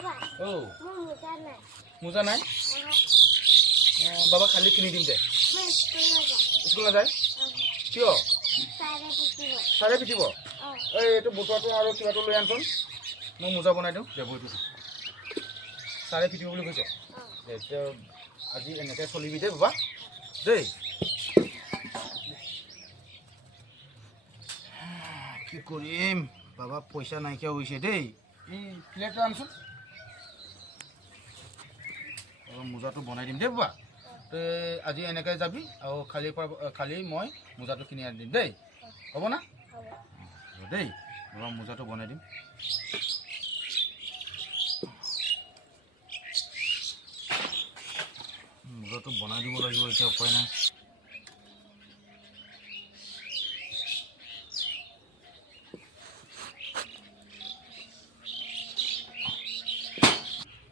Oh, muza nai? Baba khali kini dim de. School na jai? Kyo? Sare pitibo. Ei etu botwa to aru kiba to loi anson. Moi muza banai diu, jebo etu. Sare pitibo boli koise. Etu আজি এনেকে চলিবি দে বাবা দেই কি কৰিম বাবা পইচা নাইকিয়া হৈছে দেই এই প্লেটটা আনছোন মোজাটো বনাই দিম দেই বাবা তে আজি এনেকে যাবি আৰু খালি মই মোজাটো কিনি আনি দিম দেই হ'ব না হ'ব দেই বাবা মোজাটো বনাই দিম মোজাটো বনাই দিব লাগিব এতিয়া উপায় নাই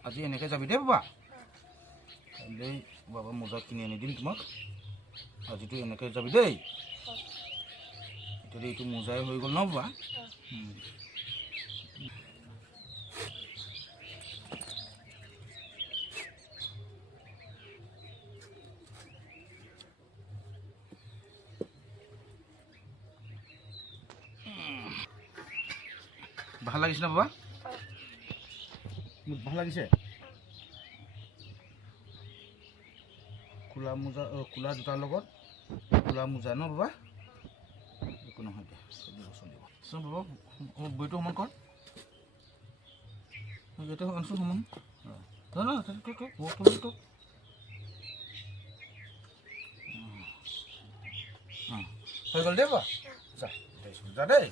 আজি এনেকে যাবি দেই বাবা কাইলৈ বাবা মোজা কিনি আনি দিম তোমাক আজিতো এনেকে যাবি দেই এতিয়া এইটো মোজাই হৈ গ'ল ন বাবা ভাল লাগিছে না বাবা ভাল লাগিছে খোলা মোজা খোলা জোতাৰ লগত খোলা মোজা ন বাবা একো নহয় দে চব বাবা বইটো সমান কৰ এইটো আনছো সমান ন হৈ গ'ল দেই বাবা যা যা দেই